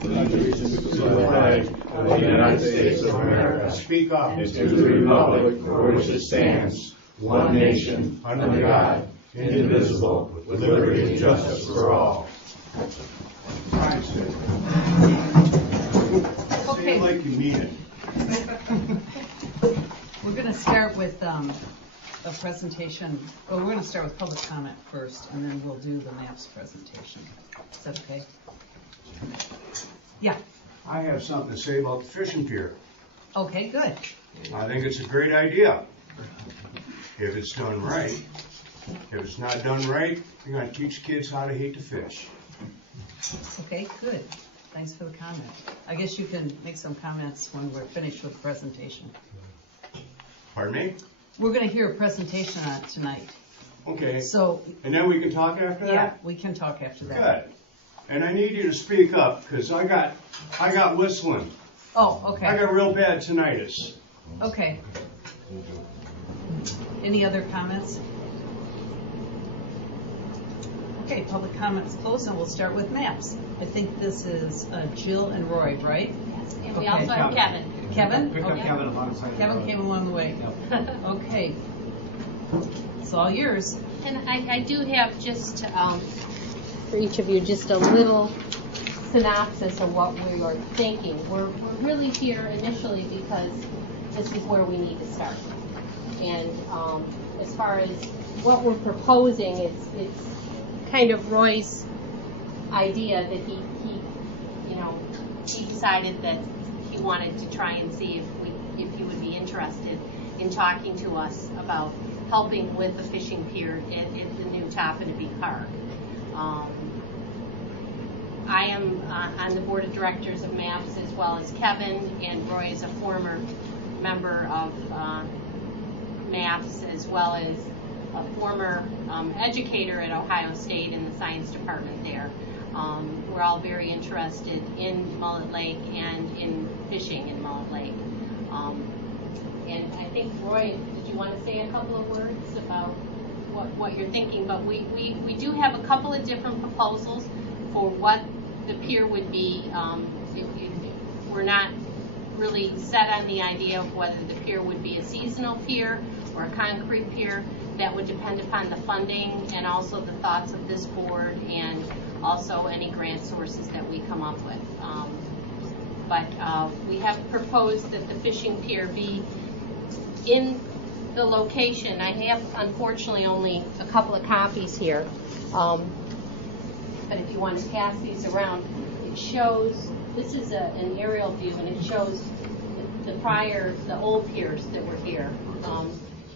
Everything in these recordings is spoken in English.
Contribution to the flag of the United States of America. Speak up. And to the republic for which it stands, one nation, under God, indivisible, with liberty and justice for all. Say it like you mean it. We're going to start with a presentation. Well, we're going to start with public comment first, and then we'll do the maps presentation. Is that okay? Yeah. I have something to say about the fishing pier. Okay, good. I think it's a great idea if it's done right. If it's not done right, you're going to teach kids how to hate to fish. Okay, good. Thanks for the comment. I guess you can make some comments when we're finished with the presentation. Pardon me? We're going to hear a presentation on it tonight. Okay. So, And then we can talk after that? yeah, we can talk after that. Good. And I need you to speak up because I got whistling. Oh, I okay. got real bad tinnitus. Okay. Any other comments? Okay, public comments closed, and we'll start with maps. I think this is Jill and Roy, right? Yes, and we Okay. also have Kevin. Kevin? Pick up Okay. Kevin alongside. Kevin came along the way. Yep. Okay. It's all yours. And I do have just, for each of you, just a little synopsis of what we were thinking. We're really here initially because this is where we need to start. And as far as what we're proposing, it's kind of Roy's idea that he decided that he wanted to try and see if you would be interested in talking to us about helping with the fishing pier at the new Topanabee Park. I am on the board of directors of MAPS as well as Kevin, and Roy is a former member of MAPS as well as a former educator at Ohio State in the science department there. We're all very interested in Mullett Lake and in fishing in Mullett Lake. And I think, Roy, did you want to say a couple of words about what you're thinking? But we do have a couple of different proposals for what the pier would be. We're not really set on the idea of whether the pier would be a seasonal pier or a concrete pier. That would depend upon the funding and also the thoughts of this board and also any grant sources that we come up with. But we have proposed that the fishing pier be in the location. I have unfortunately only a couple of copies here, but if you want to pass these around, it shows, this is an aerial view, and it shows the old piers that were here.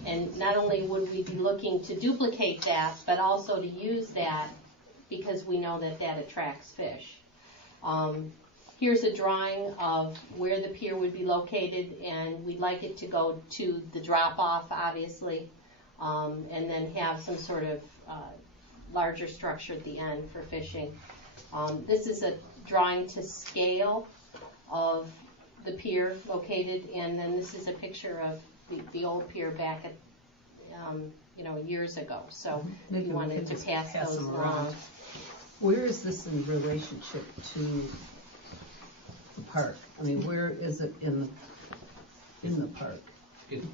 And not only would we be looking to duplicate that, but also to use that because we know that that attracts fish. Here's a drawing of where the pier would be located, and we'd like it to go to the drop-off, obviously, and then have some sort of larger structure at the end for fishing. This is a drawing to scale of the pier located, and then this is a picture of the old pier back at years ago. So Maybe we wanted to pass those them along. Where is this in relationship to the park? I mean, where is it in the park?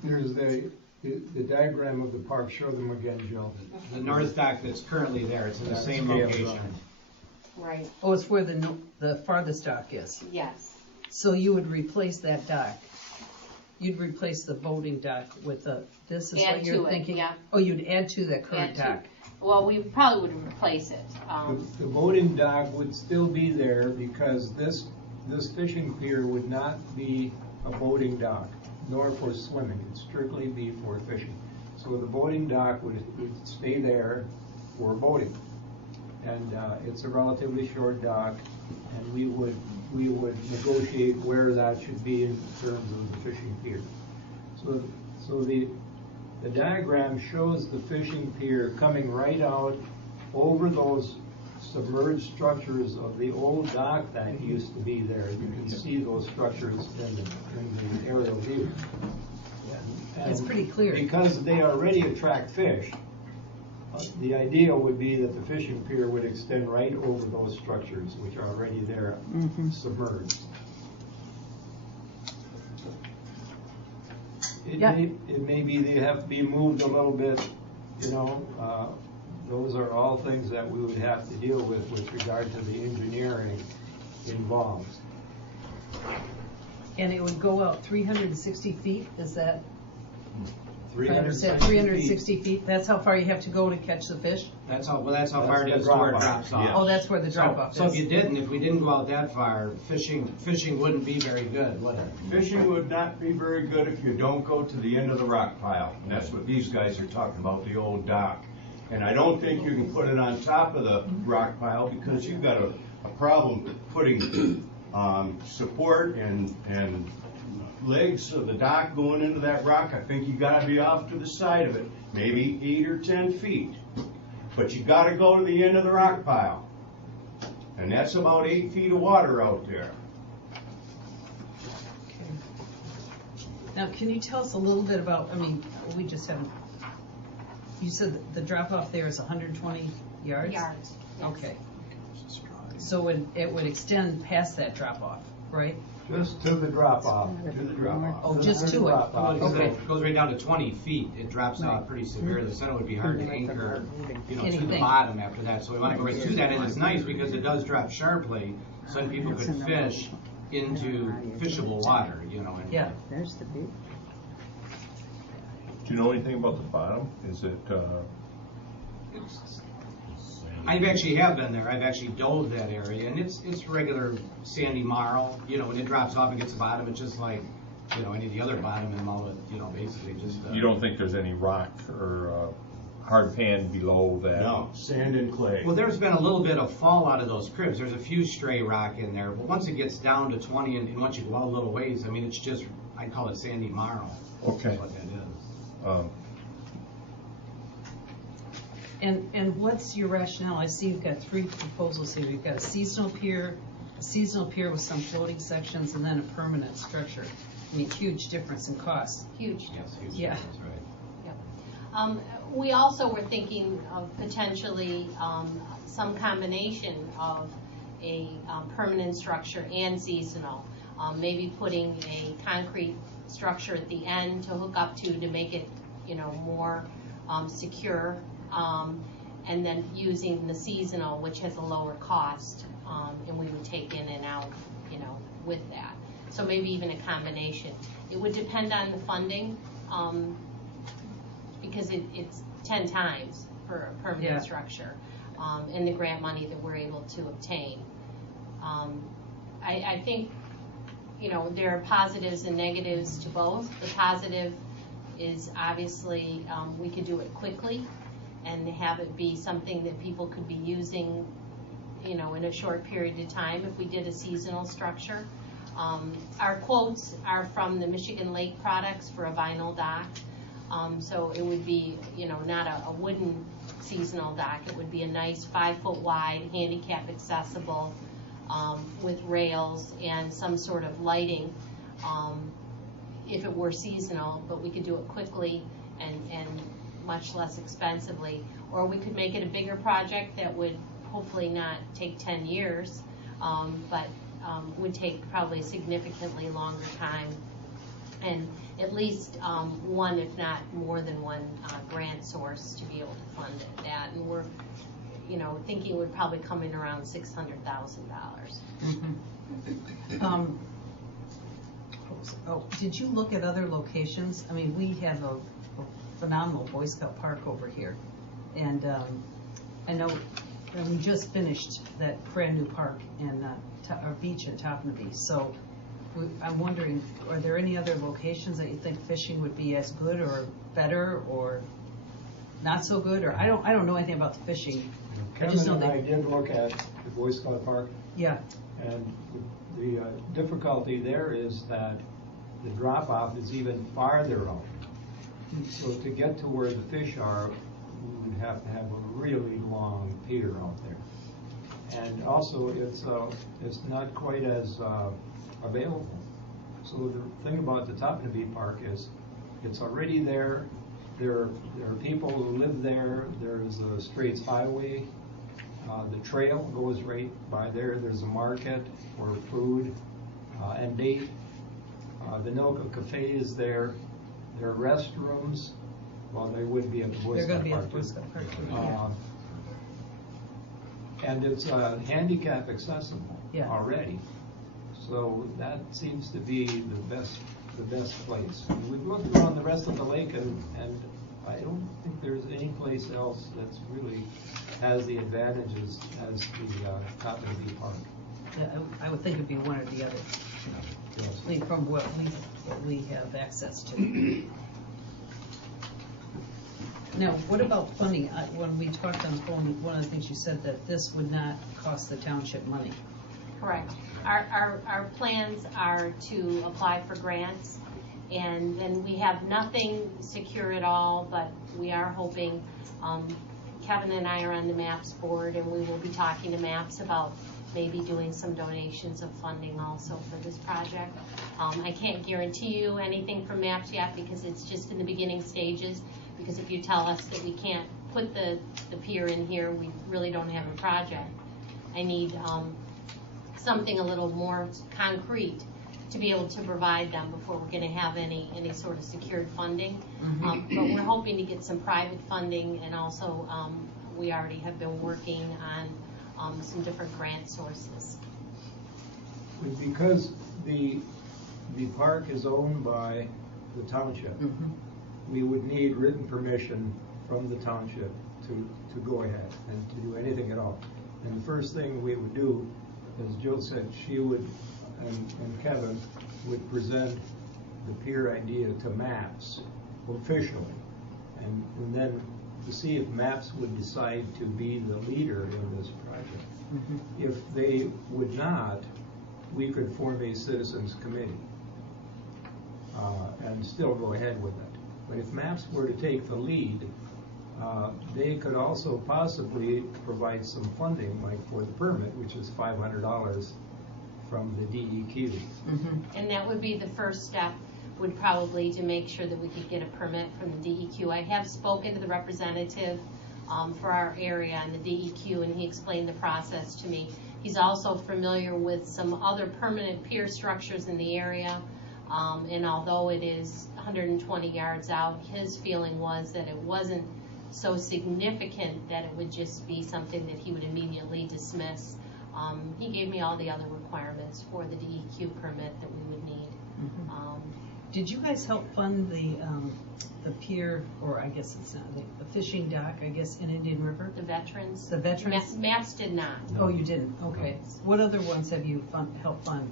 There's the diagram of the park. Show them again, Jill. The north dock that's currently there. It's in the same location. Right. Oh, it's where the farthest dock is. Yes. So you would replace that dock. You'd replace the boating dock with this is Add what you're to it, thinking? yeah. Oh, you'd add to that current Add to- dock. Well, we probably would replace it. The boating dock would still be there because this fishing pier would not be a boating dock, nor for swimming. It'd strictly be for fishing. So the boating dock would stay there for boating. And it's a relatively short dock, and we would negotiate where that should be in terms of the fishing pier. So the diagram shows the fishing pier coming right out over those submerged structures of the old dock that used to be there. You can see those structures in the aerial view. It's pretty clear. Because they already attract fish, The idea would be that the fishing pier would extend right over those structures, which are already there, submerged. Yeah. It may be they have to be moved a little bit, you know. Those are all things that we would have to deal with regard to the engineering involved. And it would go out 360 feet, is that? 360 360 feet, that's how far you have to go to catch the fish? That's how far That's it the is to where it drop-off. drops off. Oh, that's where the drop-off is. So if we didn't go out that far, fishing wouldn't be very good, would it? Fishing would not be very good if you don't go to the end of the rock pile. And that's what these guys are talking about, the old dock. And I don't think you can put it on top of the rock pile because you've got a problem putting support and legs of the dock going into that rock. I think you gotta be off to the side of it, maybe 8 or 10 feet. But you gotta go to the end of the rock pile. And that's about 8 feet of water out there. Now, can you tell us a little bit about, I mean, we just haven't, you said the drop-off there is 120 yards? Yards. Yes. Okay. So it would extend past that drop-off, right? Just to the drop-off. To the drop-off. Oh, just to it? Drop-off. Okay. It goes right down to 20 feet. It drops off pretty severely, so it would be hard to anchor, to the Anything. bottom after that. So we want to go right to that, and it's nice because it does drop sharply, so that people could fish into fishable water, and Yeah. There's the beach. Do you know anything about the bottom? Is it, I actually have been there. I've actually dove that area, and it's regular sandy marl. When it drops off and gets to the bottom, it's just like, any of the other bottom in Mullett. Basically just. you don't think there's any rock or hard pan below that? No, sand and clay. Well, there's been a little bit of fall out of those cribs. There's a few stray rock in there, but once it gets down to 20, and once you go out a little ways, I mean, it's just, I call it sandy marl. Okay. That's what that is. And what's your rationale? I see you've got 3 proposals here. You've got a seasonal pier with some floating sections, and then a permanent structure. I mean, huge difference in cost. Huge. Yes, huge Yeah. difference, right. Yep. We also were thinking of potentially some combination of a permanent structure and seasonal. Maybe putting a concrete structure at the end to hook up to make it, more secure, and then using the seasonal, which has a lower cost, and we would take in and out, with that. So maybe even a combination. It would depend on the funding, because it's 10 times for a permanent structure, and the grant money that we're able to obtain. I think, there are positives and negatives to both. The positive is obviously we could do it quickly and have it be something that people could be using, in a short period of time if we did a seasonal structure. Our quotes are from the Michigan Lake Products for a vinyl dock. So it would be, not a wooden seasonal dock. It would be a nice 5-foot wide, handicap accessible, with rails and some sort of lighting, if it were seasonal, but we could do it quickly and much less expensively. Or we could make it a bigger project that would hopefully not take 10 years, but would take probably a significantly longer time, and at least one, if not more than one, grant source to be able to fund that. And we're, thinking it would probably come in around $600,000. Did you look at other locations? I mean, we have a phenomenal Boy Scout park over here, and I know we just finished that brand new park in our beach in Toppnaby. So I'm wondering, are there any other locations that you think fishing would be as good or better or not so good? Or I don't know anything about the fishing. I just know Kevin and I that. did look at the Boy Scout Park, Yeah. and the difficulty there is that the drop-off is even farther out. So to get to where the fish are, we would have to have a really long pier out there. And also, it's not quite as available. So the thing about the Toppnaby Park is, it's already there, There are people who live there. There's a Straits Highway. The trail goes right by there. There's a market for food and bait. The Noka Cafe is there. There are restrooms. Well, they would be at the Boy They're Scout gonna be at Park, the Boy too. Scout Park too, yeah. And it's handicap accessible Yeah. already. So that seems to be the best place. We've looked around the rest of the lake, and I don't think there's any place else that's really has the advantages as the Cotton Bee Park. Yeah, I would think it'd be one or the other, Yes. I mean, from what we have access to. Now, what about funding? When we talked on the phone, one of the things you said that this would not cost the township money. Correct. Our plans are to apply for grants, and then we have nothing secure at all, but we are hoping, Kevin and I are on the MAPS board, and we will be talking to MAPS about maybe doing some donations of funding also for this project. I can't guarantee you anything from MAPS yet because it's just in the beginning stages, because if you tell us that we can't put the pier in here, we really don't have a project. I need something a little more concrete to be able to provide them before we're gonna have any sort of secured funding. But we're hoping to get some private funding, and also we already have been working on some different grant sources. Because the park is owned by the township, we would need written permission from the township to go ahead and to do anything at all. And the first thing we would do, as Jill said, she would, and Kevin would present the pier idea to MAPS officially, and then to see if MAPS would decide to be the leader in this project. If they would not, we could form a citizens committee and still go ahead with it. But if MAPS were to take the lead, they could also possibly provide some funding, like for the permit, which is $500 from the DEQ. And that would be the first step, would probably to make sure that we could get a permit from the DEQ. I have spoken to the representative for our area on the DEQ, and he explained the process to me. He's also familiar with some other permanent pier structures in the area, and although it is 120 yards out, his feeling was that it wasn't so significant that it would just be something that he would immediately dismiss. He gave me all the other requirements for the DEQ permit that we would need. Did you guys help fund the pier, or I guess it's not, the fishing dock, I guess, in Indian River? The veterans? The veterans? MAPS did not. Oh, you didn't? Okay. What other ones have you helped fund?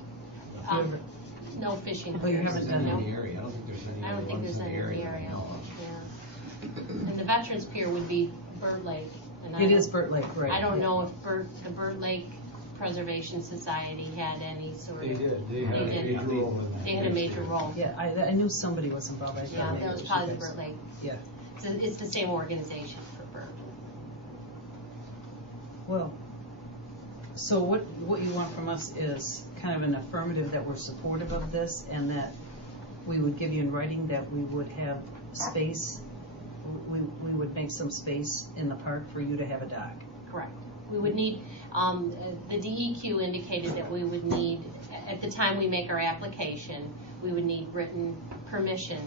No fishing Oh, you piers. haven't done No. that? In the area, I don't think there's any I other don't think ones there's in any the in the area. area. No. Yeah. And the Veterans Pier would be Bird Lake. And It is Burt Lake, right? I don't know if the Bird Lake Preservation Society had any sort of. They did. They had a did. major role in that. They had a major role. Yeah, I knew somebody was involved. I Yeah, thought maybe that was it probably you the guys. Bird Lake. Yeah. It's the same organization for Bird. Well, so what you want from us is kind of an affirmative that we're supportive of this, and that we would give you in writing that we would have space, we would make some space in the park for you to have a dock. Correct. We would need, the DEQ indicated that we would need, at the time we make our application, we would need written permission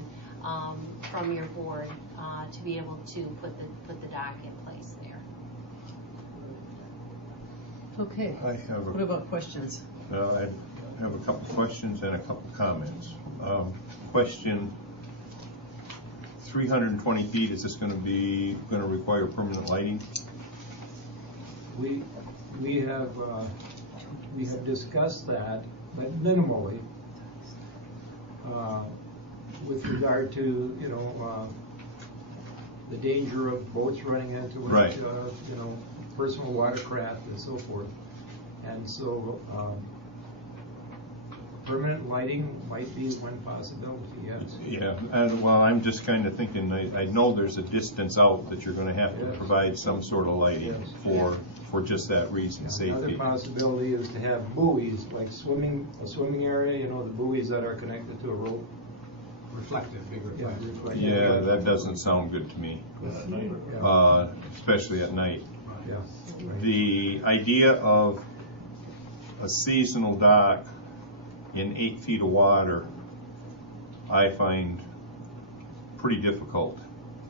from your board to be able to put the dock in place there. Okay. I have What about questions? I have a couple questions and a couple comments. Question, 320 feet, is this going to require permanent lighting? We have discussed that, but minimally, with regard to, the danger of boats running into it, Right. Personal watercraft and so forth. And so, permanent lighting might be one possibility, yes. Yeah, and well, I'm just kind of thinking, I know there's a distance out that you're going to have to Yes. provide some sort of lighting Yes. for just that reason, Another safety. possibility is to have buoys, like a swimming area, the buoys that are connected to a rope. reflective, big reflective. Yeah, that doesn't sound good to me, especially at night. Yeah. The idea of a seasonal dock in 8 feet of water, I find pretty difficult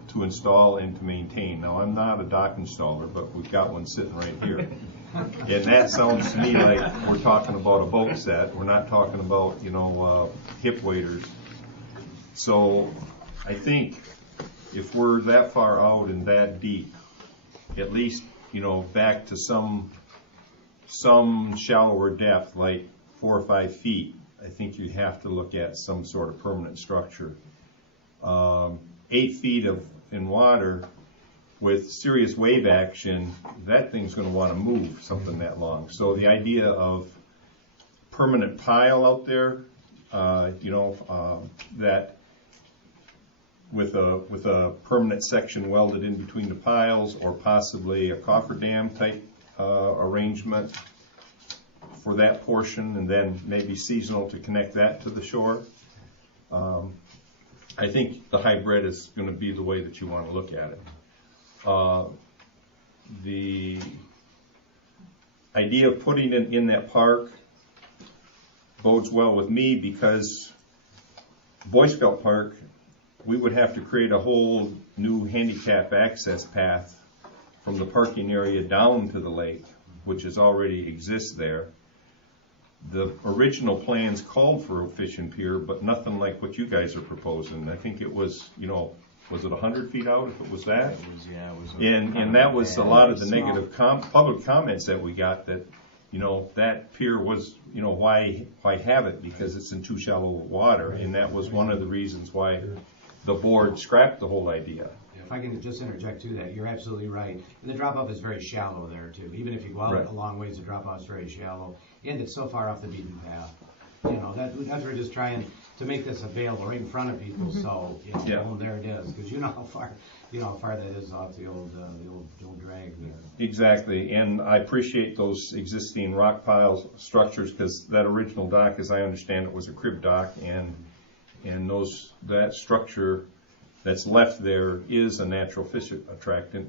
to install and to maintain. Now, I'm not a dock installer, but we've got one sitting right here. And that sounds to me like we're talking about a boat set. We're not talking about, hip waders. So I think if we're that far out and that deep, at least, back to some shallower depth, like 4 or 5 feet, I think you have to look at some sort of permanent structure. 8 feet in water with serious wave action, that thing's going to want to move something that long. So the idea of permanent pile out there, that with a permanent section welded in between the piles, or possibly a cofferdam type arrangement for that portion, and then maybe seasonal to connect that to the shore. I think the hybrid is going to be the way that you want to look at it. The idea of putting it in that park bodes well with me, because Boy Scout Park, we would have to create a whole new handicap access path from the parking area down to the lake, which already exists there. The original plans called for a fishing pier, but nothing like what you guys are proposing. I think it was, was it 100 feet out, if it was that? It was And that was a lot of the negative public comments that we got, that, that pier was, why have it? Because it's in too shallow water. And that was one of the reasons why the board scrapped the whole idea. If I can just interject to that, you're absolutely right. And the drop-off is very shallow there, too. Even if you go out Right. a long ways, the drop-off is very shallow. And it's so far off the beaten path. That's we're just trying to make this available right in front of people. So, Yeah. boom, there it is. Because you know how far that is off the old drag there. Exactly, and I appreciate those existing rock pile structures, because that original dock, as I understand it, was a crib dock, and that structure that's left there is a natural fish attractant.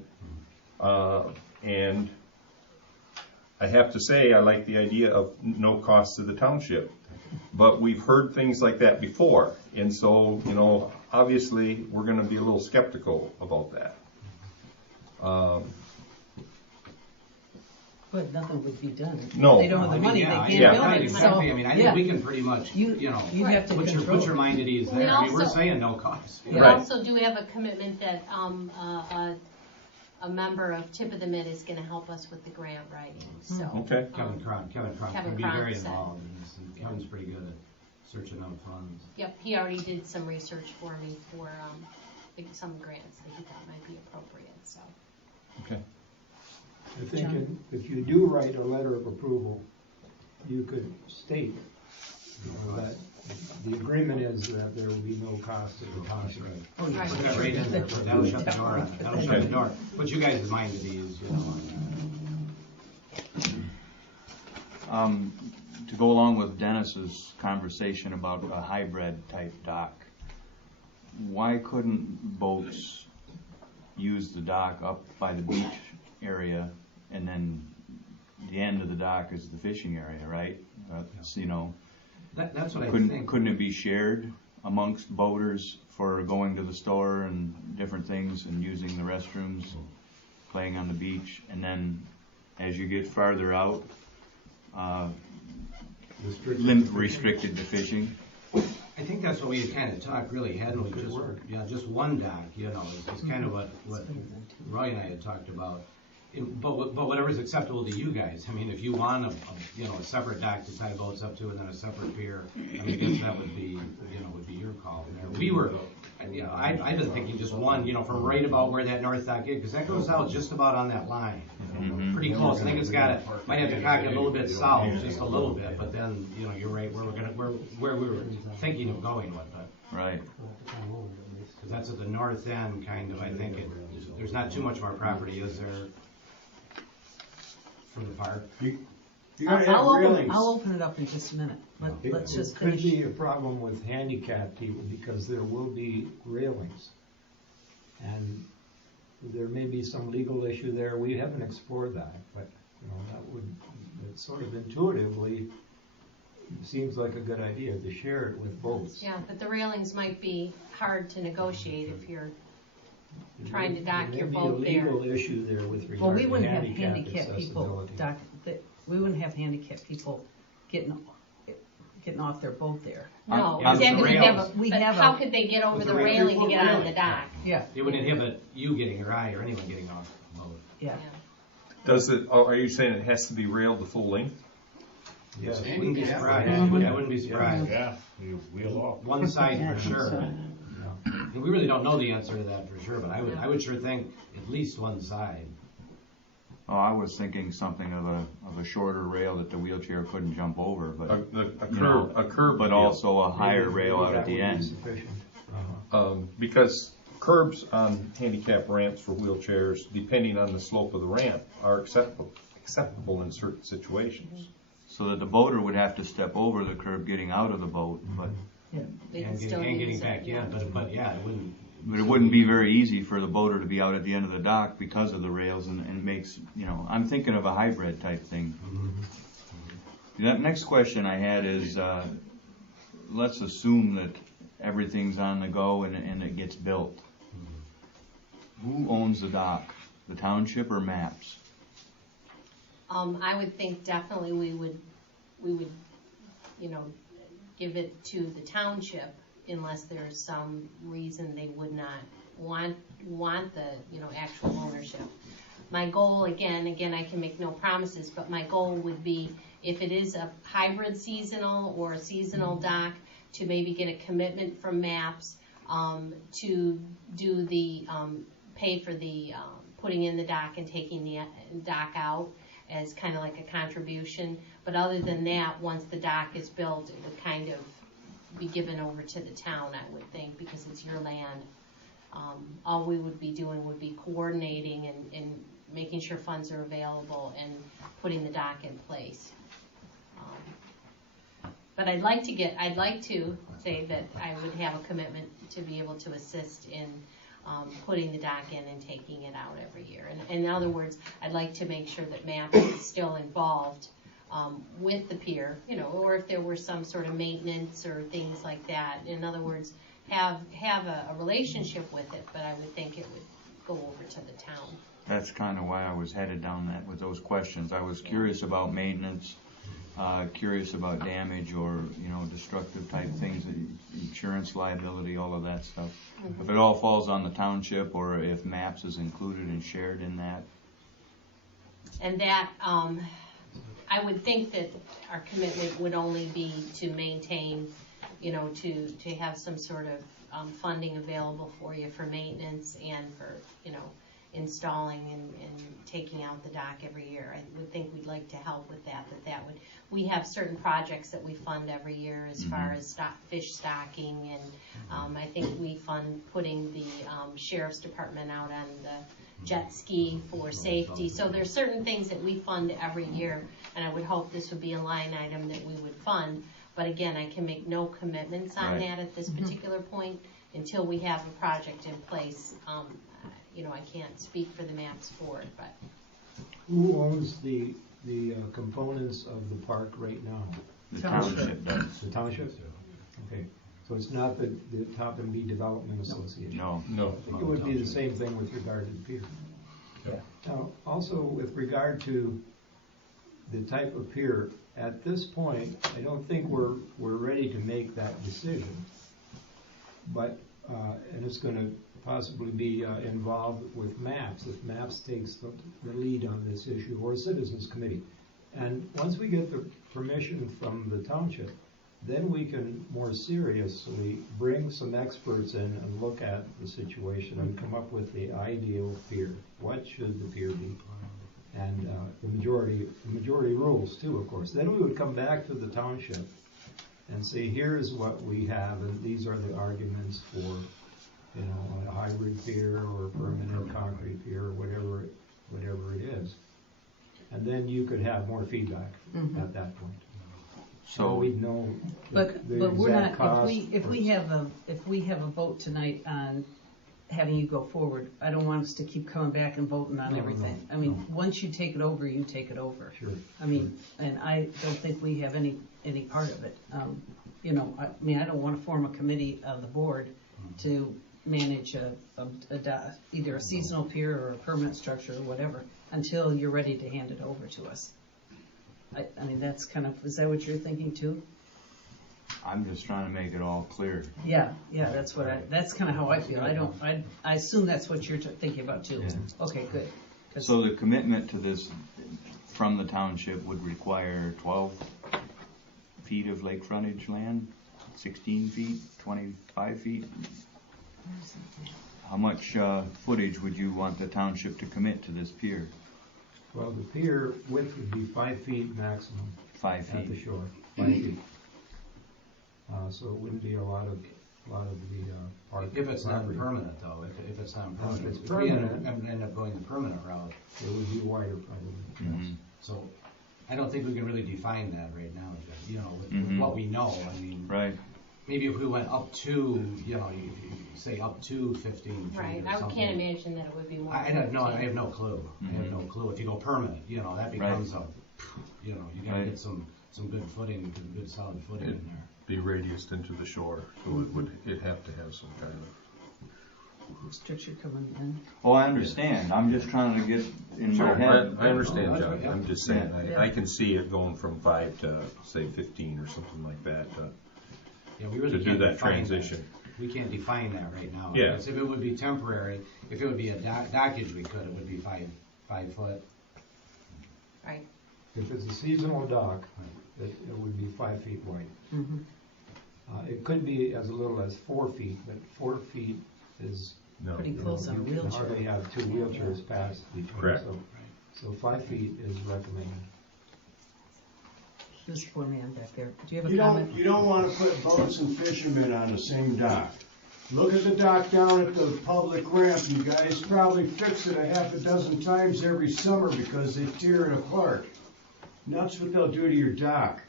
And I have to say, I like the idea of no cost to the township. But we've heard things like that before, and so, obviously, we're going to be a little skeptical about that. But nothing would be done. No. They don't have the money, they can't yeah, build Right, it, so. exactly. I mean, I think yeah. we can pretty much, You have to put control. your mind at ease We there. I mean, we're also- saying no cost. We Right. also do have a commitment that a member of Tip of the Mid is going to help us with the grant writing, so. Okay. Kevin Cronk Kevin can be very Cronk said. involved in this, and Kevin's pretty good at searching out funds. Yep, he already did some research for me for some grants that he thought might be appropriate, so. Okay. I think if you do write a letter of approval, you could state that the agreement is that there will be no cost to the township. Oh, yeah. Right. Put that right in there, that'll shut the door on it, that'll shut the door. Put you guys' mind at ease, To go along with Dennis's conversation about a hybrid type dock, why couldn't boats use the dock up by the beach area, and then the end of the dock is the fishing area, right? That's what I think. Couldn't it be shared amongst boaters for going to the store and different things and using the restrooms, playing on the beach, and then as you get farther out, restricted to fishing? I think that's what we had kind of talked really had, was just one dock, is kind of what Roy and I had talked about. But whatever's acceptable to you guys. I mean, if you want a separate dock to tie boats up to, and then a separate pier, I mean, I guess that would be your call there. We were, I've been thinking just one, from right about where that north dock is, because that goes out just about on that line, pretty close. I think it's might have to cock it a little bit south, just a little bit, but then, you're right where we were thinking of going with it. Right. Because that's at the north end, kind of. I think there's not too much more property, is there, for the park? You're gonna have railings. I'll open it up in just a minute. Let's just It could finish. be a problem with handicapped people because there will be railings. And there may be some legal issue there. We haven't explored that, but, you know, it sort of intuitively seems like a good idea to share it with both. Yeah, but the railings might be hard to negotiate if you're trying to dock your boat There may be a there. legal issue there with Well, regard we to wouldn't have handicap handicapped people, accessibility. we wouldn't have handicapped people getting off their boat there. No, On the exactly, rails. We but have how a- could they get over With the the railing to get on the railing. dock? Yeah, It would inhibit you getting, or I, or anyone getting off the boat. yeah. Does it, are you saying it has to be railed the full length? Yes. I wouldn't be Yeah. surprised, I wouldn't be surprised. Yeah, you wheel off. One side for sure. Yeah. And we really don't know the answer to that for sure, but I would sure think at least one side. Oh, I was thinking something of a shorter rail that the wheelchair couldn't jump over, but, A curb, but also a higher rail out That at the would be end. sufficient. Uh-huh. Because curbs on handicap ramps for wheelchairs, depending on the slope of the ramp, are acceptable in certain situations. So that the boater would have to step over the curb getting out of the boat, but They can And still getting use it, back yeah. in, but yeah, it wouldn't. it wouldn't be very easy for the boater to be out at the end of the dock because of the rails, and it makes, I'm thinking of a hybrid type thing. That next question I had is, let's assume that everything's on the go and it gets built. Who owns the dock, the township or MAPS? I would think definitely we would, give it to the township unless there's some reason they would not want the, actual ownership. My goal, again, I can make no promises, but my goal would be if it is a hybrid seasonal or a seasonal dock, to maybe get a commitment from MAPS, to do the, pay for the, putting in the dock and taking the dock out as kind of like a contribution. But other than that, once the dock is built, it would kind of be given over to the town, I would think, because it's your land. All we would be doing would be coordinating and making sure funds are available and putting the dock in place. But I'd like to say that I would have a commitment to be able to assist in putting the dock in and taking it out every year. And in other words, I'd like to make sure that MAP is still involved with the pier, or if there were some sort of maintenance or things like that. In other words, have a relationship with it, but I would think it would go over to the town. That's kind of why I was headed down that with those questions. I was curious about maintenance, curious about damage or, destructive type things, insurance liability, all of that stuff. Mm-hmm. If it all falls on the township or if MAPS is included and shared in that. And that, I would think that our commitment would only be to maintain, to have some sort of funding available for you for maintenance and for, installing and taking out the dock every year. I would think we'd like to help with that would, we have certain projects that we fund every year as far as fish stocking, and I think we fund putting the sheriff's department out on the jet ski for safety. So there's certain things that we fund every year, and I would hope this would be a line item that we would fund. But again, I can make no commitments on Right. that at this particular point until we have a project in place. I can't speak for the MAPS board, but Who owns the components of the park right now? The township does. The township? Okay, so it's not the Topham Bee Development Association? No. No. I think it would be the same thing with regard to the pier. Yeah. Now, also with regard to the type of pier, at this point, I don't think we're ready to make that decision. But, and it's gonna possibly be involved with MAPS, if MAPS takes the lead on this issue, or a citizens committee. And once we get the permission from the township, then we can more seriously bring some experts in and look at the situation and come up with the ideal pier. What should the pier be? And the majority rules too, of course. Then we would come back to the township and say, here's what we have, and these are the arguments for, a hybrid pier or a permanent concrete pier, or whatever it is. and then you could have more feedback Mhm. at that point. So, We'd know But the we're not, exact cost. if we have a vote tonight on having you go forward, I don't want us to keep coming back and voting on No, everything. no, I mean, no. once you take it over, you take it over. Sure. I mean, and I don't think we have any part of it. You know, I mean, I don't want to form a committee of the board to manage either a seasonal pier or a permanent structure or whatever until you're ready to hand it over to us. I mean, that's kind of, is that what you're thinking too? I'm just trying to make it all clear. Yeah, that's kind of how I feel. I assume that's what you're thinking about too. Yeah. Okay, good. 'Cause- So the commitment to this from the township would require 12 feet of lake frontage land, 16 feet, 25 feet? How much footage would you want the township to commit to this pier? Well, the pier width would be 5 feet maximum 5 at the feet. shore, 5 feet. So it wouldn't be a lot of the park. If it's not property. permanent though, if it's not permanent. it's If we permanent. end up going the permanent route, It would be wider probably. Mhm. so I don't think we can really define that right now, Jeff. You know, with Mhm. what we know, I mean, Right. maybe if we went up to, you know, you say up to 15 feet Right, or I something. can't imagine that it would be more. I don't know, I have no clue. I have Mhm. no clue. If you go permanent, you know, that becomes you know, you gotta Right. get some good footing, good solid footing in there. Be radiused into the shore, so it'd have to have some kind of. Structure coming in. Oh, I understand. I'm just trying to get in my head. I understand, John, I'm just saying, Yeah. I can see it going from 5 to, say, 15 or something like that, Yeah, we to really do can't that define transition. We can't define that right now. Yeah. Because if it would be temporary, if it would be a dockage, we could, it would be 5 foot. Right. If it's a seasonal dock, it would be 5 feet wide. Mhm. It could be as little as 4 feet, but 4 feet is. No. Pretty you know, close on a you can wheelchair. hardly have 2 wheelchairs past each other. Correct. So 5 feet is recommended. This poor man back there. Do you have a You comment? don't wanna put boats and fishermen on the same dock. Look at the dock down at the public ramp, you guys probably fix it a half a dozen times every summer because they tear it apart. And that's what they'll do to your dock.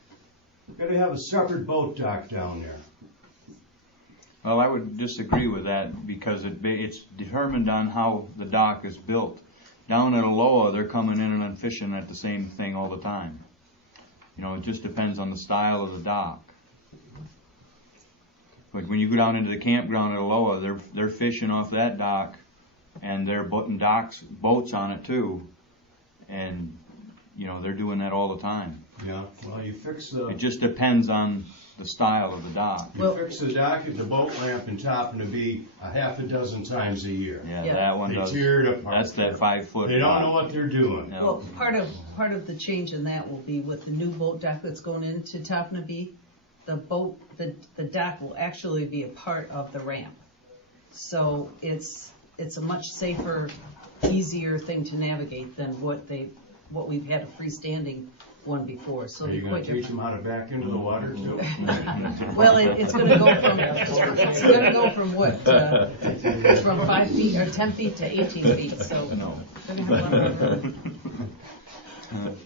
Gotta have a separate boat dock down there. Well, I would disagree with that because it's determined on how the dock is built. Down at Aloha, they're coming in and fishing at the same thing all the time. You know, it just depends on the style of the dock. But when you go down into the campground at Aloha, they're fishing off that dock, and they're putting boats on it too, and you know they're doing that all the time. Yeah, well, you fix It just depends on the style of the dock. you fix the dock at the boat ramp and Toppin to be a half a dozen times a year. Yeah, Yeah. that one They does. tear it apart. That's that 5 foot. They don't know dock. what they're doing. No. Well, part of the change in that will be with the new boat dock that's going into Tappanabee. The dock will actually be a part of the ramp. So it's a much safer, easier thing to navigate than what we've had a freestanding one before. So Are you they're gonna quite teach different. them how to back into the water too? Well, it's gonna go from what, from 5 feet or 10 feet to 18 feet, so. No. they're gonna have a lot of room.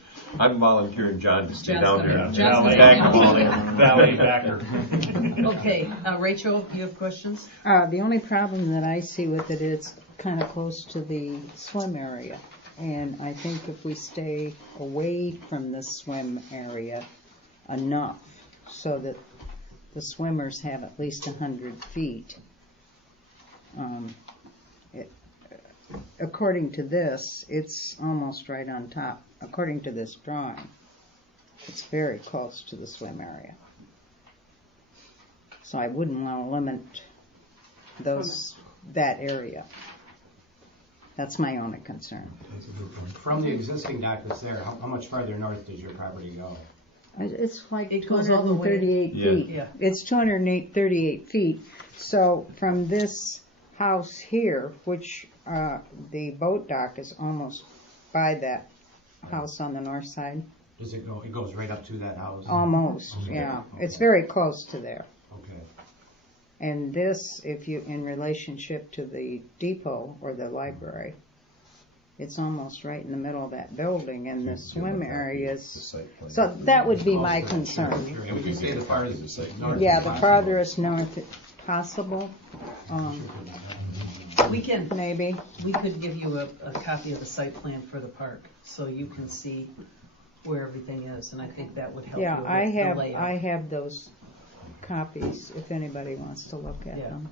I'm volunteering John to stay John's down gonna- there. John's Back gonna- Valet backer. Okay, Rachel, you have questions? The only problem that I see with it is kind of close to the swim area. And I think if we stay away from the swim area enough so that the swimmers have at least 100 feet, according to this, it's almost right on top. According to this drawing, it's very close to the swim area. So I wouldn't want to limit that area. That's my only concern. That's a good point. From the existing dock that's there, how much farther north does your property go? It's like It goes all the way- 238 Yeah. feet. Yeah. It's 238 feet. So from this house here, which the boat dock is almost by that house on the north side, Does it go, it goes right up to that house? almost, Okay. yeah. Okay. It's very close to there. Okay. And this, if you, in relationship to the depot or the library, It's almost right in the middle of that building, and the swim area The is, site plan. so that would be my concern. And would you say the farthest north? Yeah, as the possible? farthest north possible, We can, maybe. we could give you a copy of the site plan for the park, so you can see where everything is, and I think that would help you Yeah, with I the have, layout. I have those copies, if anybody wants to look at Yeah. them.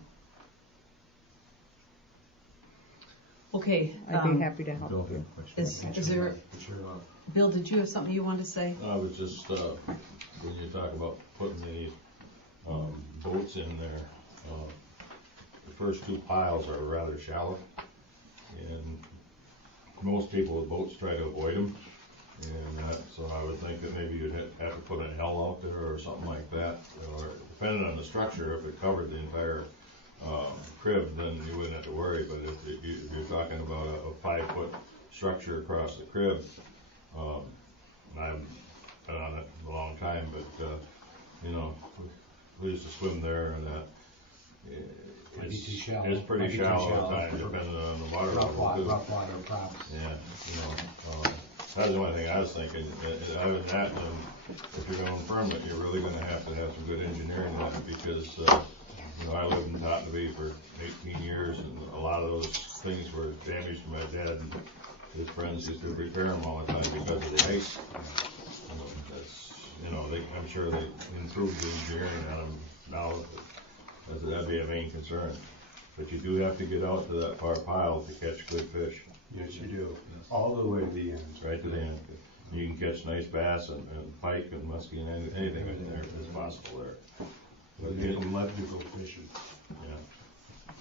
Okay, I'd be happy to help Bill, you. is there, Sure, Bill, did you have something you wanted to say? I was just, when you talk about putting the, boats in there, the first two piles are rather shallow. And most people with boats try to avoid them. And so I would think that maybe you'd have to put an L out there or something like that. Or depending on the structure, if it covered the entire, crib, then you wouldn't have to worry. But if you're talking about a 5-foot structure across the crib, I've been on it a long time, but, you know, we used to swim there, and Might be too it's shallow. it's pretty Might be too shallow shallow at times, for depending on the water rough level, too. water props. Yeah, you know, that's the only thing I was thinking. Other than that, if you're going permanent, you're really gonna have to have some good engineering on it, because, you know, I lived in Tottenham for 18 years, and a lot of those things were damaged to my dad, and his friends used to repair them all the time because of the ice. That's, you know, I'm sure they improved the engineering on them now. That'd be a main concern. But you do have to get out to that far pile to catch good fish. Yes, you do, all the way to the end. Right to the end. You can catch nice bass and pike and muskie and anything in there is possible there. But they can let you go fishing. Yeah.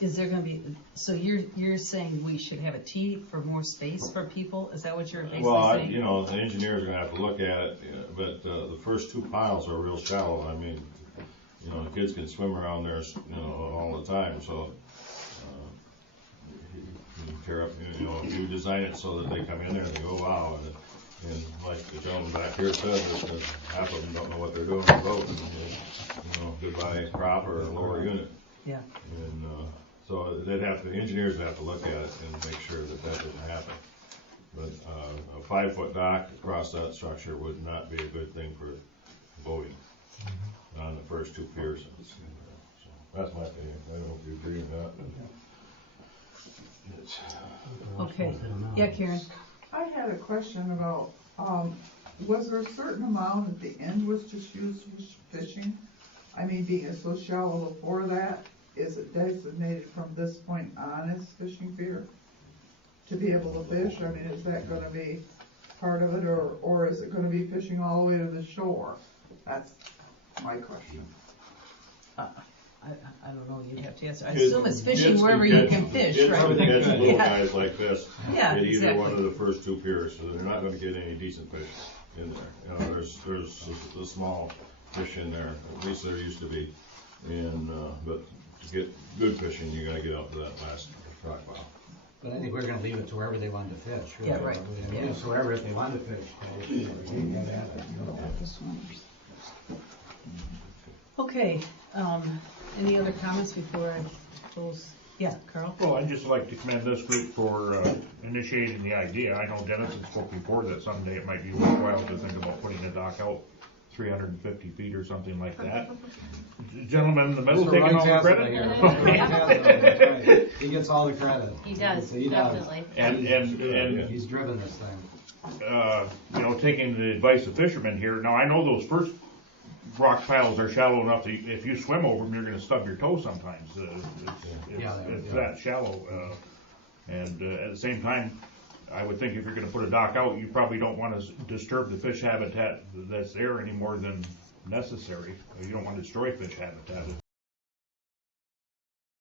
Is there gonna be, so you're saying we should have a T for more space for people? Is that what you're basically Well, saying? you know, the engineer's gonna have to look at it, but the first two piles are real shallow. I mean, you know, the kids can swim around there, you know, all the time, so you tear up, you know, if you design it so that they come in there and they go, wow, and like the gentleman back here said, that half of them don't know what they're doing on the boat, and, you know, goodbye crop or lower unit. Yeah, And so the engineers would have to look at it and make sure that doesn't happen. But a 5-foot dock across that structure would not be a good thing for boating on the first two piers. So that's my opinion. I don't know if you agree with that. okay. Yeah, Karen? I had a question about, was there a certain amount at the end was just used for fishing? I mean, being it so shallow before that, is it designated from this point on as fishing pier? To be able to fish, I mean, is that gonna be part of it, or is it gonna be fishing all the way to the shore? That's my question. I don't know, you'd have to answer. I Kids- assume it's fishing kids wherever can you catch- can fish, kids right? can catch little Yeah. guys like this Yeah, at either one exactly. of the first two piers, so they're not gonna get any decent fish in there. You know, there's a small fish in there, at least there used to be. And, but to get good fishing, you gotta get out to that last rock pile. But I think we're gonna leave it to wherever they want to fish. really. Yeah, right. I mean, it's wherever if they want to fish. They gotta have it, you know. Okay, any other comments before I close? Yeah, Carl? Well, I'd just like to commend this group for initiating the idea. I know Dennis had spoke before that someday it might be worthwhile to think about putting a dock out 350 feet or something like that. Gentleman in the middle Mr. taking all the Roy credit. Tassel right here. That's right. He gets all the credit. He does, He does. definitely. And He's driven this thing. you know, taking the advice of fishermen here. Now, I know those first rock piles are shallow enough that if you swim over them, you're going to stub your toe sometimes. It's that shallow. And at the same time, I would think if you're going to put a dock out, you probably don't want to disturb the fish habitat that's there any more than necessary. You don't want to destroy fish habitat